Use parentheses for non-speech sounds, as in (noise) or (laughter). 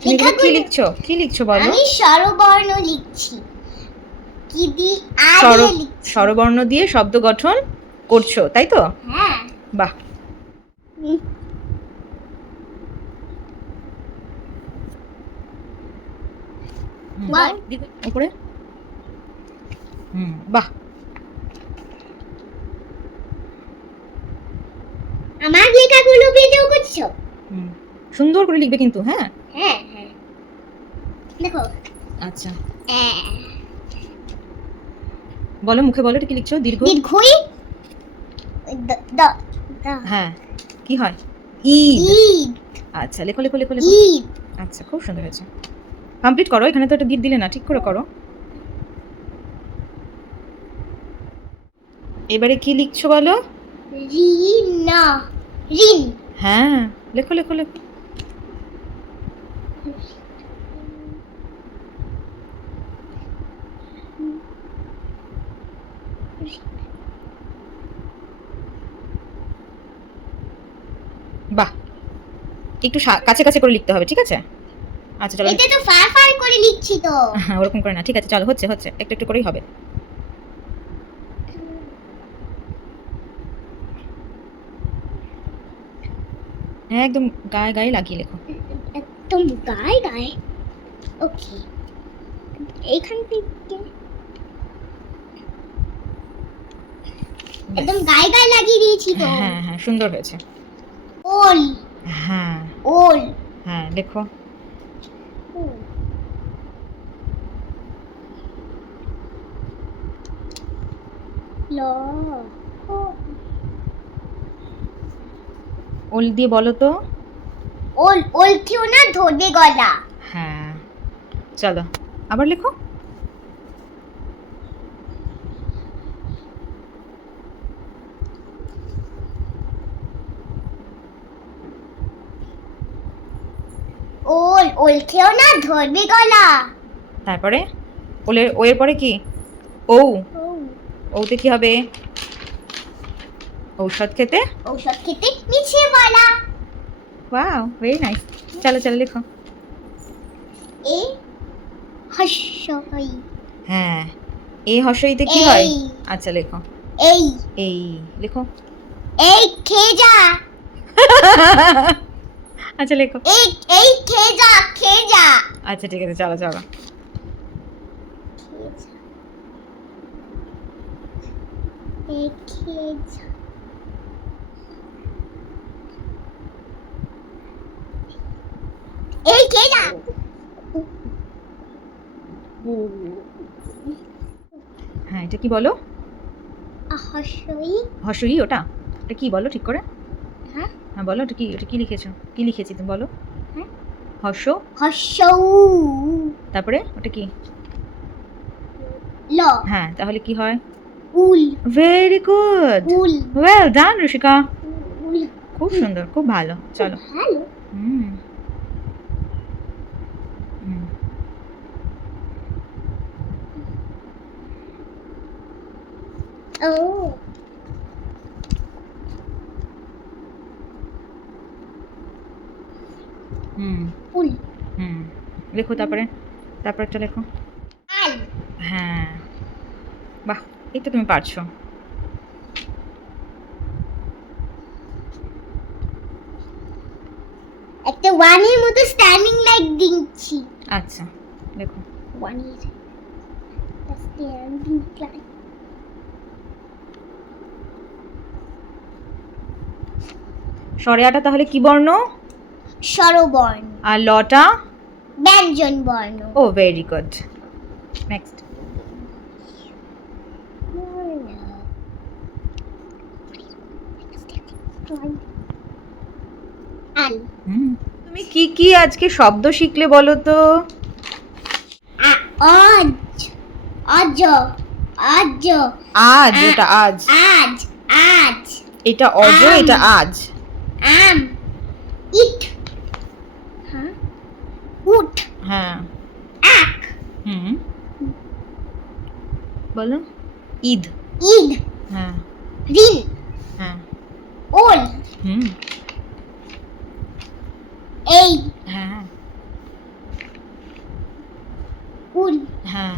তুমি কি লিখছো? কি লিখছো বলো? আমি স্বরবর্ণ লিখছি। কি দি লিখছি। স্বরবর্ণ দিয়ে শব্দ গঠন করছ তাই তো? হ্যাঁ। বাহ। উপরে। হুম বাহ। লেখাগুলো ভিডিও করছ? হুম। সুন্দর করে লিখবে কিন্তু হ্যাঁ? হ্যাঁ হ্যাঁ। দেখো। আচ্ছা। বলো মুখে বলো এটা কি লিখছো? দীর্ঘ? দীর্ঘই? দ হ্যাঁ। কি হয়? ঈদ ঈদ। আচ্ছা লেখো লেখো লেখো লেখো। ঈদ। আচ্ছা খুব সুন্দর হয়েছে। কমপ্লিট করো এখানে তো একটা গিট দিলে না ঠিক করে করো। এবারে কি লিখছো বলো? রিনা। রিন হ্যাঁ লেখো লেখো লেখো। বাহ একটু কাছে কাছে করে লিখতে হবে ঠিক আছে? আচ্ছা চলো। এটা তো ফার ফার করে লিখছি তো। হ্যাঁ ওরকম করে না ঠিক আছে চলো হচ্ছে হচ্ছে একটু একটু করেই হবে। হ্যাঁ একদম গায়ে গায়ে লাগিয়ে লেখো। একদম গায়ে গায়ে? ওকে এইখান থেকে একদম গায়ে গায়ে লাগিয়ে দিয়েছি তো। হ্যাঁ হ্যাঁ সুন্দর হয়েছে। ওল। হ্যাঁ। ওল। হ্যাঁ লেখো। ল ওল দিয়ে বলো তো। ওল ওল থেও না ধরবে গলা। হ্যাঁ। চলো আবার লেখো। ওল ওল থেও না ধরবে গলা। তারপরে? ওলের ও এর পরে কি? ও ওতে কি হবে? ঔষধ খেতে? ঔষধ খেতে মিছিয়ে বলা। ওয়াও ভেরি নাইস চলো চলো লেখো এ হাস্যই। হ্যাঁ এই হর্ষইতে কি হয়? আচ্ছা লেখো। এই। এই লেখো। এই খেয়ে যা। (laughs) আচ্ছা লেখো। এই এই খেয়ে যা খেয়ে যা। আচ্ছা ঠিক আছে চলো চলো। খেয়ে যা এই খেয়ে যা এই খেয়ে যা হ্যাঁ এটা কি বলো? হাস্যই হর্ষই। ওটা? এটা কি বলো ঠিক করে? হ্যাঁ? হ্যাঁ বলো ওটা কি ওটা কি লিখেছো? কি লিখেছি তুমি বলো? হ্যাঁ? হর্ষ? হাস্যউ তারপরে ওটা কি? ল। হ্যাঁ তাহলে কি হয়? উল। ভেরি গুড উল। ওয়েল ডান ঋষিকা খুব সুন্দর খুব ভালো। চলো। হুম। ও। হুম। উল হুম। লেখো তারপরে। তারপর একটা লেখো। হ্যাঁ। বাহ তো তুমি পারছ। একটা ওয়ানের মতো স্ট্যান্ডিং লাইট দিচ্ছি। আচ্ছা লেখো। ওয়ানের। স্ট্যান্ডিং লাইট সরেয়াটা তাহলে কি বর্ণ? স্বরবর্ণ আর লটা? ব্যঞ্জন বর্ণ। ও ভেরি গুড নেক্সট তুমি কি কি আজকে শব্দ শিখলে বলো তো? আজ আজ আজ আজ ওটা আজ। আজ। আজ। এটা অজ এটা আজ। আম ইট হ্যাঁ উঠ হ্যাঁ আক হুম বলো ঈদ ঈদ হ্যাঁ ঋণ হ্যাঁ ওল হুম এই হ্যাঁ উল হ্যাঁ